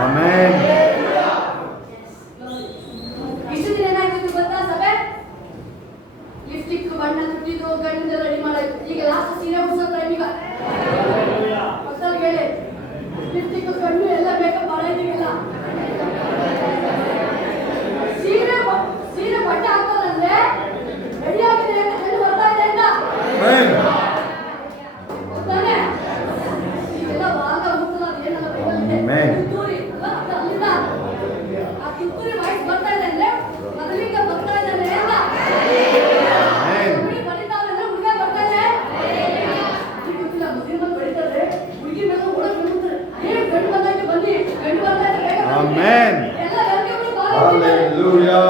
Amen. ಇಷ್ಟು ದಿನ ಏನಾಗ್ತಿತ್ತು ಗೊತ್ತಾ ಸಭೆ? ಲಿಪ್ಸ್ಟಿಕ್ ಬಣ್ಣ ತುಟ್ಟಿದ್ದು ಗಂಡಿಂದ ರೆಡಿ ಮಾಡಾಯ್ತು. ಈಗ ಲಾಸ್ಟ್ ಸೀರೆ ಉಡ್ಸೋ ಟೈಮ್ ಈಗ ಹೊಸಲ್ಗೆ ಹೇಳಿ ಲಿಪ್ಸ್ಟಿಕ್ ಕಣ್ಣು ಎಲ್ಲ ಮೇಕಪ್ ಮಾಡಾಯ್ತೀವಿಲ್ಲ. ಸೀರೆ ಬಟ್ಟೆ ಹಾಕೋದಂದ್ರೆ ರೆಡಿ ಆಗಿದೆ ಅಂತ ಹೇಳಿ ಬರ್ತಾ ಇದೆ ಅಂತ ಗೊತ್ತಾನೆ. ಈಗೆಲ್ಲ ವಾದ ಹುಟ್ಟಲ್ಲ ಏನಲ್ಲ ಬೈಬಲ್ ಕಿತ್ತೂರಿ ಅಲ್ಲಿಂದ ಆ ಕಿತ್ತೂರಿ ವಾಯ್ಸ್ ಬರ್ತಾ ಇದೆ ಅಂದ್ರೆ ಮೊದಲಿಂದ ಬರ್ತಾ ಇದ್ದಾನೆ ಅಂತ ಹುಡುಗಿ ಬರೀತಾವ್ರೆ ಅಂದ್ರೆ ಹುಡುಗ ಬರ್ತಾ ಇದೆ. ಗೊತ್ತಿಲ್ಲ ಮುಸ್ಲಿಮರು ಬರೀತಾರೆ, ಹುಡುಗಿ ಮೇಲೆ ಓಡಕ್ ಬಿಡ್ತಾರೆ. ಗಂಡು ಬಂದಾಯ್ತು ಬನ್ನಿ, ಗಂಡು ಬಂದಾಯ್ತು ಬೇಗ ಆಮೆನ್. ಎಲ್ಲ ಗಂಡುಗಳು ಬಾಳ Hallelujah.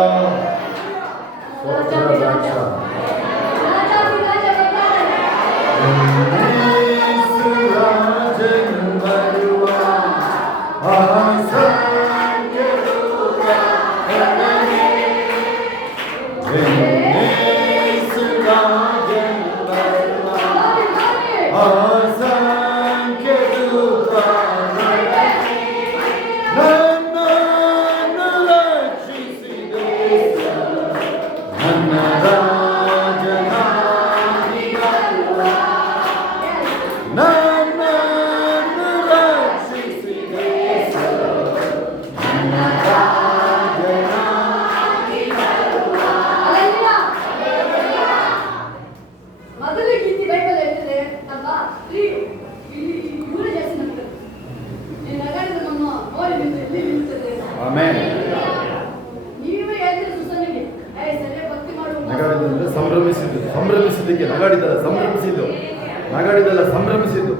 ನನ್ನ ರಾಜನ ಅಂದರೆ ಸಂಭ್ರಮಿಸಿದ್ದಕ್ಕೆ ನಗಾಡಿದಲ್ಲ ಸಂಭ್ರಮಿಸಿದ್ದು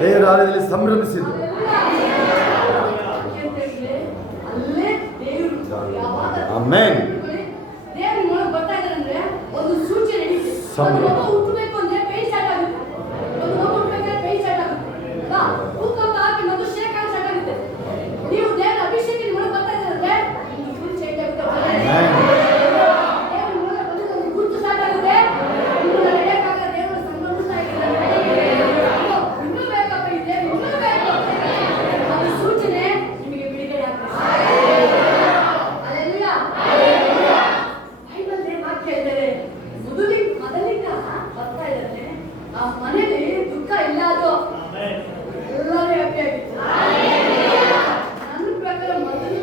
ದೇವರ ಆಲಯದಲ್ಲಿ ಸಂಭ್ರಮಿಸಿದ್ದು. ಅಲ್ಲೇ ದೇವರು ಯಾವಾಗ ಆಮೆನ್. ದೇವ್ರ ಮೂಲಕ ಬರ್ತಾ ಇದ್ದಾರೆ ಅಂದ್ರೆ ಒಂದು ಸೂಚನೆ ನಡೀತಿದೆ. ಒಂದು ಮಗು ಹುಟ್ಟಬೇಕು ಅಂದ್ರೆ ಪೇನ್ ಸ್ಟಾರ್ಟ್ ಆಗುತ್ತೆ. ಒಂದು ಮಗು ಹುಟ್ಟಬೇಕಾದ್ರೆ ಪೇನ್ ಸ್ಟಾರ್ಟ್ ಆಗುತ್ತೆ. ಅಲ್ವಾ? ಭೂಕಂಪ ಆಗಿ ಮಗು ಶೇಕ್ ಆಗಿ ಸ್ಟಾರ್ಟ್ ಆಗುತ್ತೆ. ನೀವು ದೇವರ ಅಭಿಷೇಕ ಮೂಲಕ ಬರ್ತಾ ಇದ್ದಾರೆ ಅಂದ್ರೆ ನಿಮ್ಮ ಫುಲ್ ಚೇಂಜ್ ಆಗುತ್ತೆ. ದೇವರ ಮೂಲಕ ಬಂದಿದ್ದು ಒಂದು ಗುರುತು ಸ್ಟಾರ್ಟ್ ಆಗುತ್ತೆ. ಇನ್ನು ನಡೆಯಕ್ಕಾಗ ದೇವರು ಸಂಭ್ರಮಿಸ್ತಾ ಇದ್ದಾರೆ. ಇನ್ನೂ ಬೇಕಪ್ಪ ಈ ದೇವರು ಇನ್ನೂ ಬೇಕು. ಅದು ಸೂಚನೆ ನಿಮಗೆ ಬಿಡುಗಡೆ ಆಗ್ತದೆ. ಹಲ್ಲೆಲೂಯಾ. ಬೈಬಲ್ ವಾಕ್ಯ ಇದ್ದಾರೆ. ಮೊದಲಿಂದ ಬರ್ತಾ ಇದ್ದಾರೆ. ಆ ಮನೆಯಲ್ಲಿ ದುಃಖ ಇಲ್ಲ, ಅದು ಎಲ್ಲರೂ ಹ್ಯಾಪಿ ಆಗಿತ್ತು. ನನ್ನ ಪ್ರಕಾರ ಮದುವೆ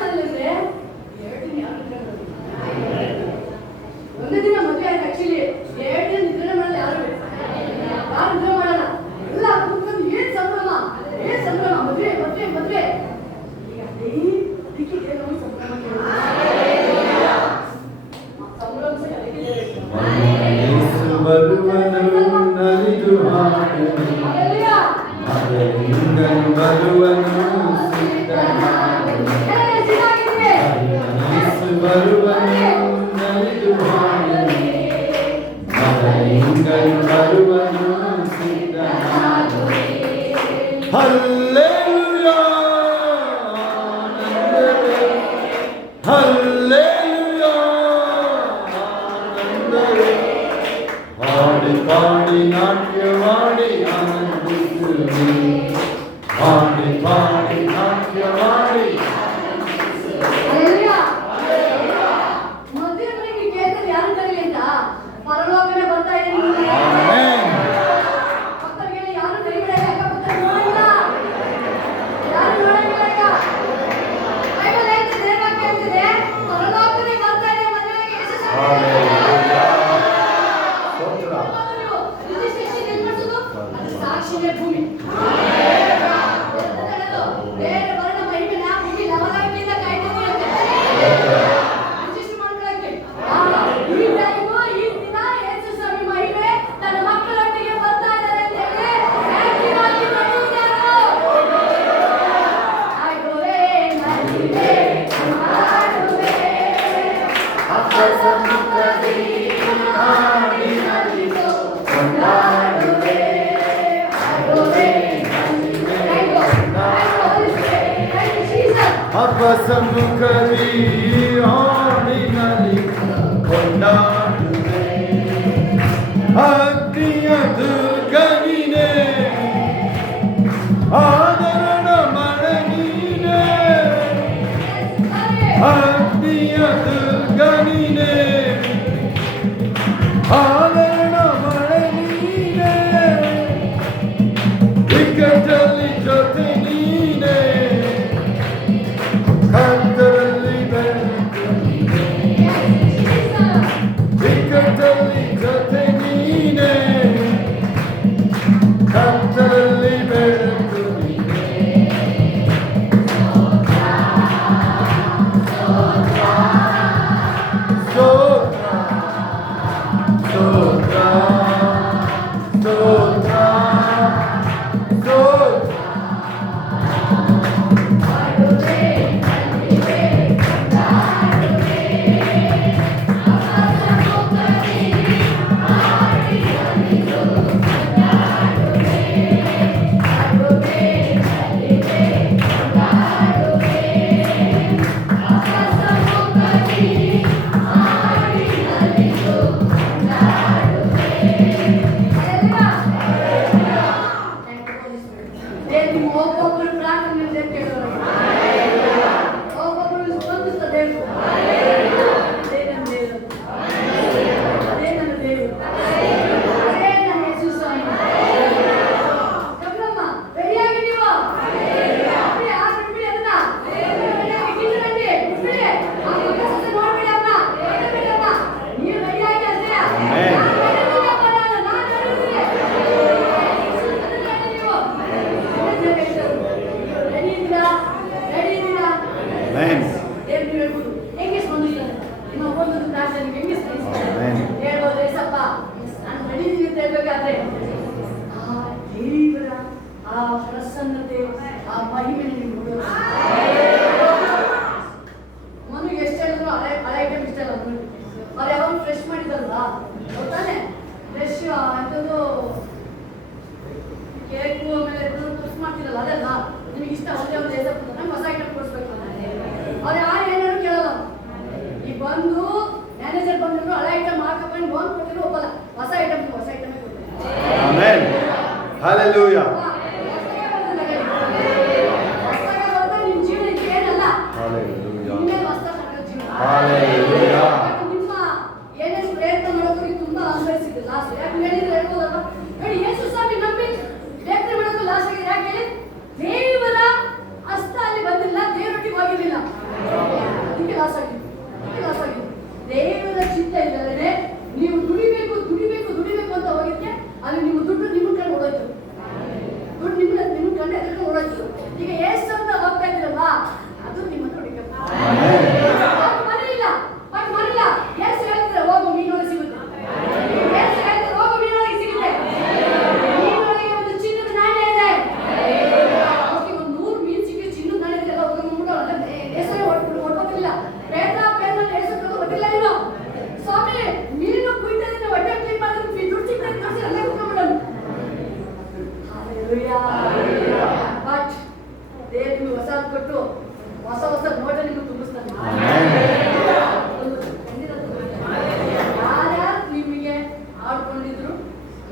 ಮನೇಲಿದ್ರೆ 2 ದಿನ ಯಾರು ನಿದ್ರೆ ಮಾಡಲ್ಲ. ಒಂದೇ ದಿನ ಮದುವೆ ಆಯ್ತು. ಆಕ್ಚುಲಿ 2 ದಿನ ನಿದ್ರೆ ಮಾಡಲ್ಲ. ಯಾರು ನಿದ್ರೆ ಮಾಡಲ್ಲ. ಎಲ್ಲ ಕೂತ್ಕೊಂಡು ಏನ್ ಸಂಭ್ರಮ ಮದುವೆ ಈಗ ಅದಕ್ಕೆ ನಾವು ಸಂಭ್ರಮ ಬರುವನು ನಲಿದು ಹಾಡುವೆ, ಮಗನಿಂದನು ಬರುವನು ಸಿದ್ಧನಾಗುವೆ. ಯೇಸು ಬರುವನು ನಲಿದು ಹಾಡುವೆ, ಮಗನಿಂದನು ಬರುವನು ಸಿದ್ಧನಾಗುವೆ. Hallelujah ಆನಂದವೇ, hallelujah ಆನಂದವೇ. ಹಾಡಿ ಪಾಡಿ ನಾಟ್ಯವಾಡಿ ಆನಂದಿಸುವೆ, ಹಾಡಿ ಪಾಡಿ ನಾಟ್ಯವಾಡಿ. ಹಲ್ಲೆಲೂಯಾ. ಮದುವೆ ಮನೆಗೆ ಕೇಳಿದ್ರೆ ಯಾರು ಕರೀಲಿ ಅಂತ ಪರಲೋಕನೇ ಬರ್ತಾ ಇದೆ. ಆಮೆನ್. ಪಕ್ಕದಲ್ಲಿ ಯಾರು ಕರಿಬೇಡ, ಅಕ್ಕಪಕ್ಕ ನೋಡಿಲ್ಲ, ಯಾರು ನೋಡಿಲ್ಲ. ಈಗ ಬೈಬಲ್ ಹೇಳ್ತಿದೆ, ವಾಕ್ಯ ಹೇಳ್ತಿದೆ, ಪರಲೋಕನೇ ಬರ್ತಾ ಇದೆ ಮದುವೆಗೆ. ಯೇಸು ಸ್ವಾಮಿ ಹಲ್ಲೆಲೂಯಾ. ಸ್ತೋತ್ರ. ರಿಜಿಸ್ಟ್ರೇಷನ್ ಎಲ್ಲಿ ಮಾಡ್ಸೋದು? ಅದು ಸಾಕ್ಷಿನೇ ಭೂಮಿ. ಬೇರೆ ವರ್ಣ ಮಹಿಮೆನ ಭೂಮಿ ಲವಲವಿಕೆಯಿಂದ ಕಾಯ್ತಿದೆಯಂತೆ. ರಿಜಿಸ್ಟರ್ ಮಾಡ್ಕೊಳ್ಳಕ್ಕೆ ಈ ಟೈಮು ಈ ದಿನ ಯೇಸು ಸ್ವಾಮಿ ಮಹಿಮೆ ತನ್ನ ಮಕ್ಕಳೊಟ್ಟಿಗೆ ಬರ್ತಾ ಇದ್ದಾರೆ ಅಂತ ಹೇಳಿ ಆಕ್ಟಿವ್ ಆಗಿ ನಡೆಯುವುದಾರು. ಆಗುವೆ ಮಹಿಮೆ ಮಾಡುವೆ ಅಪಸಂಪದಿ ಹಾಡಿ ನಲಿದು ಕೊಂಡಾಡುವೆ. ಆಗುವೆ ಮಹಿಮೆ ಅಪಸಂಪದಿ ಹಾಡಿ ನಲಿದು ಕೊಂಡಾಡುವೆ. ಅಗ್ನಿಯ ದುರ್ಗನಿನೇ, ಆದರಣ ಮಳೆ ನೀನೇ, ಅಗ್ನಿಯ ದುರ್ಗನಿನೇ, ಆದರಣ ಮಳೆ ನೀನೇ, ಇಕ್ಕಟ್ಟಲ್ಲಿ ಜೊತೆ ನೀನೇ, ಕತ್ತಲಲ್ಲಿ ಬೆಳಕು ನೀನೇ, ಇಕ್ಕಟ್ಟಲ್ಲಿ ಜೊತೆ ನೀನೇ, ಕತ್ತಲಲ್ಲಿ ಬೆಳಕು ನೀನೇ. ಸ್ತೋತ್ರ ಸ್ತೋತ್ರ ಸ್ತೋತ್ರ ಸ್ತೋತ್ರ. ಆಗುವೆ ಪ್ರಸನ್ನತೆ, ಆ ಮಹಿಮೆ ನಿಮಗೆ ನೋಡೋದು. ಮನೆಗೆ ಎಷ್ಟು ಹೇಳಿದ್ರು ಹಳೆ ಐಟಮ್ ಇಷ್ಟ ಇಲ್ಲ. ಅವ್ರು ಯಾವಾಗ ಫ್ರೆಶ್ ಮಾಡಿದಲ್ವ ಗೊತ್ತಾನೆ, ಫ್ರೆಶ್ ಅಂಥದ್ದು ಕೇಕು ಆಮೇಲೆ ಫ್ರೆಶ್ ಮಾಡ್ತಿರಲ್ಲ ಅದೆಲ್ಲ ನಿಮಗೆ ಇಷ್ಟ. ಒಂದೇ ಹೆಸರು ನಂಗೆ ಹೊಸ ಐಟಮ್ ಕೊಡಿಸ್ಬೇಕು ಅವ್ರು ಯಾರು ಏನಾದ್ರು ಕೇಳಲ್ಲ. ಈ ಬಂದು ಮ್ಯಾನೇಜರ್ ಬಂದ್ರು ಹಳೆ ಐಟಮ್ ಹಾಕಪ್ಪ ಲೋನ್ ಕೊಟ್ಟಿದ್ರು ಒಪ್ಪಲ್ಲ, ಹೊಸ ಐಟಮ್ ಕೊಡ್ತಾರೆ. Amen. Hallelujah. ನಿಮ್ಮ ಜೀವನ ಏನಲ್ಲ, Hallelujah. ನಿಮ್ಮೇ ಹೊಸ ಜೀವನ. Hallelujah. ನಿಮ್ಮ ಏನೇನು ಪ್ರಯತ್ನ ಮಾಡೋದು ತುಂಬಾ ಅನುಭವಿಸಿದ್ರು ಲಾಸ್ಟ್. ಯಾಕೆ ಹೇಳಿದ್ರೆ ಹೇಳ್ಬೋದಲ್ವಾ, ಹೇಳಿ ಯೇಸು ಸ್ವಾಮಿ ನಂಬಿ ಪ್ರಯತ್ನ ಮಾಡೋದು ಲಾಸ್ಟ್ ಆಗಿದೆ. ಯಾಕೆ ಹೇಳಿ, ದೇವರ ಹಸ್ತ ಅಲ್ಲಿ ಬಂದಿಲ್ಲ, ದೇವರೊಟ್ಟಿಗೆ ಹೋಗಿರ್ಲಿಲ್ಲ, ಅದಕ್ಕೆ ಲಾಸ್ ಆಗಿದೆ. ದೇವರ ಚಿತ್ತ ಇಲ್ಲದೆ ನೀವು ದುಡಿಬೇಕು ಅಂತ ಹೋಗಿದ್ಕೆ ಅಲ್ಲಿ ನಿಮ್ಮ ದುಡ್ಡು ನಿಮ್ಮ ಕಡೆ ಓಡೋಯ್ತು, ದುಡ್ಡು ನಿಮ್ಮ ಕಡೆ ಎದುರು ಓಡೋಯ್ತು. ಈಗ ಏಸು ಅಂತ ಹೋಗ್ತಾ ಇದ್ದೀರಲ್ವಾ, ಅದು ನಿಮ್ಮನ್ನು ಹುಡುಕಬೇಕು. ಮನೆಯಿಲ್ಲ ಬಟ್ ಮನೆಯಿಲ್ಲ, ಏಸು ಹೇಳ್ತಾರೆ ಹೋಗು ಮೀನೊಳಗೆ ಸಿಗುತ್ತೆ, ಏಸು ಹೇಳ್ತಾರೆ ಹೋಗು ಮೀನೊಳಗೆ ಸಿಗುತ್ತೆ. ಮೀನೊಳಗೆ ಒಂದು ಚಿನ್ನದ ನಾಣ್ಯ ಇದೆ, ಒಂದು 100 ಮೀನು ಸಿಕ್ಕಿ ಚಿನ್ನದ ನಾಣ್ಯ ಇದೆ, ಹೋಗಿ ಏಸು ಹೊಟ್ಟೋಗಿಲ್ಲ, ಪ್ರಯತ್ನ ಏಸು ಹೊಟ್ಟಿಲ್ಲ. ನೀನು ಸ್ವಾಮಿ ಮೀನು ಕುಯ್ತದಿಂದ ಹೊಟ್ಟೆ ಕ್ಲೀನ್ ಮಾಡಿದ್ರೆ ದುಡ್ಡು ಸಿಗ್ತದೆ ಅಲ್ಲೇ ಕುತ್ಕೊಂಡ್ಬಿಡೋದು. ಬಟ್ ದೇವ್ರು ನಿಮಗೆ ಹೊಸ ಕೊಟ್ಟು ಹೊಸ ನೋಟ ನಿಮಗೆ ತುಂಬಿಸ್ತಾನೆ. ಯಾರ್ಯಾರು ನಿಮಗೆ ಆಡ್ಕೊಂಡಿದ್ರು,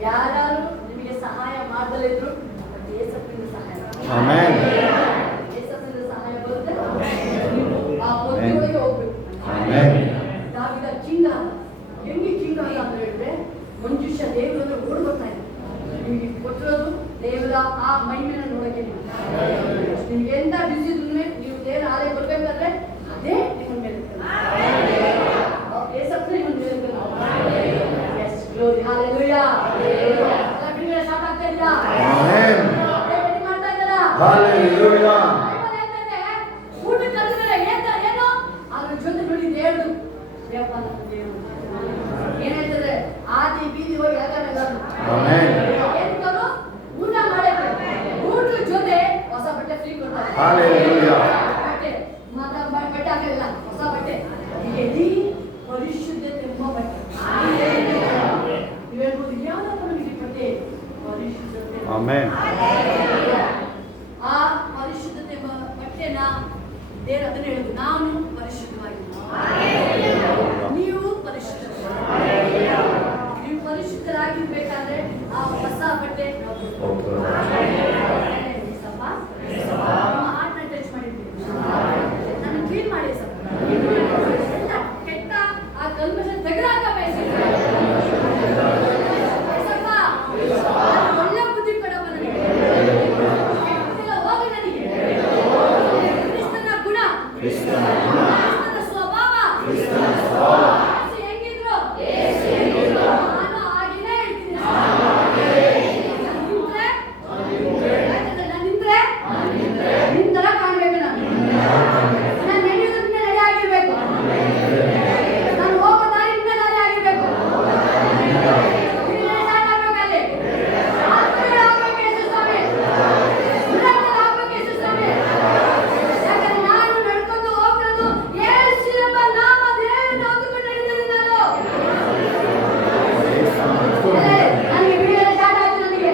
ಯಾರ್ಯಾರು ನಿಮಗೆ ಸಹಾಯ ಮಾಡದಲ್ಲಿದ್ರು, ಏಸಪ್ಪಿನ ಸಹಾಯ ಬರುತ್ತೆ. ಆ ಒಳಗೆ ಹೋಗ್ಬೇಕು. ದಾವಿದ ಕಿಂಗ ಹೆಂಗೆ ಕಿಂಗ ಅಲ್ಲ ಅಂತ ಹೇಳಿದ್ರೆ, ಮಂಜುಷ ದೇವರನ್ನು ಓಡ್ ಬರ್ತಾ ಇದೆ. ನಿಮಗೆ ಕೊಟ್ಟಿರೋದು ದೇವರ ಆ ಮಹಿಮೆನ ನೋಡಕ್ಕೆ. ನಿಮ್ಗೆ ಎಂತ ಬಿಸಿ ಇದ್ರು ನೀವು ದೇವರ ಆಲಯ ಬರ್ಬೇಕಾದ್ರೆ ಅದೇ ನಿಮ್ಮ ಮೇಲೆ ಏಸಪ್ಪ ನಿಮ್ಮ ಮೇಲೆ ಸಾಕಾಗ್ತಾ ಇಲ್ಲ, ಮಾಡ್ತಾ ಇದ್ದಾರಾ? ಊಟ ಕರೆದಿದ್ದಾರೆ ಏನೋ ಅದ್ರ ಜೊತೆ ನೋಡಿ ದೇವ್ರು ಏನ್ ಹೇಳ್ತಾರೆ, ಆದಿ ಬೀದಿ ಹೋಗಿ ಊಟ ಮಾಡಕ್ಕೆ, ಊಟದ ಜೊತೆ ಹೊಸ ಬಟ್ಟೆ ಫ್ರೀ ಕೊಡ್ತಾರೆ. ಬಟ್ಟೆ ಹಾಕಲ್ಲ, ಹೊಸ ಬಟ್ಟೆ, ಎದಿ ಪರಿಶುದ್ಧತೆ ಎಂಬ ಬಟ್ಟೆ. ನೀವು ಹೇಳ್ಬೋದು ಯಾವ್ದಪ್ಪ ನಮಗೆ ಬಟ್ಟೆ? ಪರಿಶುದ್ಧತೆ. ಆ ಪರಿಶುದ್ಧತೆ ಬಟ್ಟೆನ ದೇವರು ಅದನ್ನ ಹೇಳುದು, ನಾನು ಪರಿಶುದ್ಧವಾಗಿದ್ದೀನಿ, ನೀವು ನೀವು ಪರಿಶುದ್ಧರಾಗಿರ್ಬೇಕಾದ್ರೆ ಆ ಹೊಸ ಬಟ್ಟೆ ಆರ್ಟ್ನ ಟಚ್ ಮಾಡಿದ್ದೀವಿ, ನಾನು ಕ್ಲೀನ್ ಮಾಡಿ ಕೆಟ್ಟ ಆ ಕಲ್ಮಶ ತೆಗೆದಾಕ ಬಯಸಿದ್ದೆ. ಒಳ್ಳೆ ಬುದ್ಧಿ ಕೊಡಪ್ಪ ನನಗೆ, ಹೋಗಿ ನನಗೆ ಕ್ರಿಸ್ತನ ಗುಣ, ಕ್ರಿಸ್ತನ ಸ್ವಭಾವ ಹೆಂಗಿದ್ರು ನಾನು ಆಗಿನೇ ಇರ್ತೀನಿ. ನಿನ್ ತರ ಕಾಣ್ಬೇಕು, ನಾನು ನಡೆಯೋದನ್ನ ನಡೆ ಆಗಿರ್ಬೇಕು, ನಾನು ಹೋಗೋ ದಾರಿ ನಿನ್ನ ದಾರಿ ಆಗಿರ್ಬೇಕು. ನಾನು ನಡ್ಕೊಂಡು ಹೋಗ್ತದ್ದು ಯೇಸು ಎಂಬ ನಾಮ ದೇವರನ್ನ ಹೊತ್ತುಕೊಂಡು ನಡೀತದೆ. ನನಗೆ ಬಿಡುಗಡೆ ಸ್ಟಾರ್ಟ್ ಆಯ್ತು. ನನಗೆ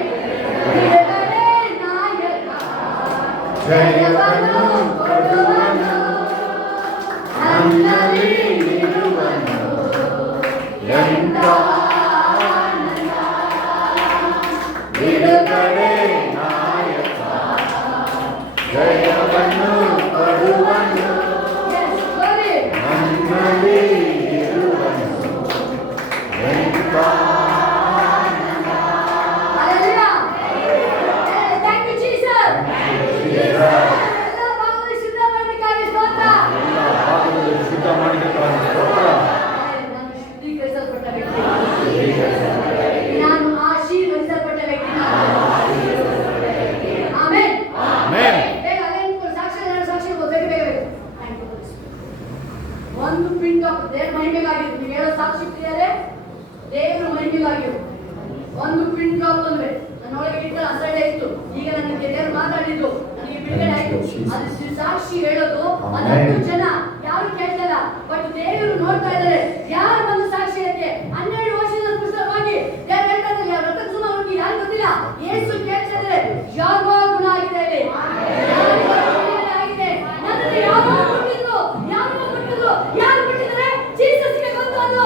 ಬಿಡುಗಡೆ ನಾಯಕ, ಜಯವನ್ನು ಕೊಡುವನು, ನನ್ನಲ್ಲಿ ಇರುವನು, ಎಂತ ಆನಂದ. ಬಿಡುಗಡೆ ನಾಯಕ, ಜಯವನ್ನು ಕೊಡುವನು, ನನ್ನಲ್ಲಿ ಇರುವನು, ಎಂತ ಶುದ್ಧ ಮಾಡಿದ್ದಕ್ಕಾಗಿ ಸ್ತೋತ್ರ. ನಾನು ಆಶೀರ್ವದಿಸಲ್ಪಟ್ಟ ವ್ಯಕ್ತಿ. ಆಮೆನ್. ಆಮೆನ್. ಸಾಕ್ಷಿ ಬೇಗ. ಒಂದು ಪಿಂಡ ದೇವರ ಮಹಿಮೆಗಾಗಿತ್ತು. ನೀವು ಹೇಳೋ ಸಾಕ್ಷಿ ದೇವರ ಮಹಿಮೆಗಾಗಿರು. ಒಂದು ಪಿಂಡ ಅಂದ್ರೆ ನನ್ನೊಳಗೆ ಇಟ್ಟ ಅಸಡ್ಡೆ ಇತ್ತು. ಈಗ ನನಗೆ ದೇವರು ಮಾತಾಡಿದ್ದು, ನನಗೆ ಬಿಡುಗಡೆ ಆಯ್ತು. ಅದು ಸಾಕ್ಷಿ ಹೇಳೋದು ಅದೊಂದು ಜನ ಯಾರು ಕೇಳ್ತಲ್ಲ, ಬಟ್ ದೇವರು ನೋಡ್ತಾ ಇದ್ದಾರೆ ಯಾರು ಬಂದು ಸಾಕ್ಷಿ ಹೇಳಕ್ಕೆ. 12 ವರ್ಷದ ಪುಸ್ತಕವಾಗಿ ದೇವರು ಹೇಳ್ತಾ ಇದ್ದಾರೆ, ರಕ್ತ ಸುಮ ಅವ್ರಿಗೆ ಯಾರು ಗೊತ್ತಿಲ್ಲ. ಯೇಸು ಕೇಳ್ತಾ ಇದ್ದಾರೆ, ಯಾರಿಗೋ ಗುಣ ಆಗಿದೆ ಇಲ್ಲಿ, ಯಾರಿಗೋ ಬಿಡುಗಡೆ ಆಗಿದೆ. ನನ್ನನ್ನು ಯಾರೋ ಬಿಟ್ಟಿದ್ರು, ಯಾರು ಬಿಟ್ಟಿದ್ದಾರೆ, ಜೀಸಸ್ಗೆ ಗೊತ್ತು ಅದು.